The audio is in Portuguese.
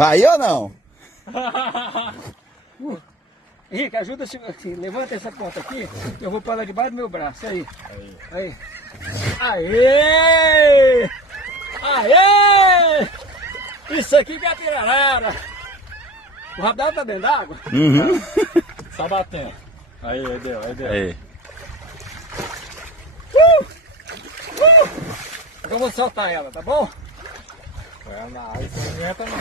Vai ou não? Henrique, ajuda, assim, levanta essa ponta aqui, que eu vou pôr ela debaixo do meu braço, aí. Aí. Aê! Aê! Isso aqui que é a pirarara. O rabo dela tá dentro d'água? Uhum. Só batendo. Aí deu. Aí. Eu vou soltar ela, tá bom? Ela na água, você não aguenta não.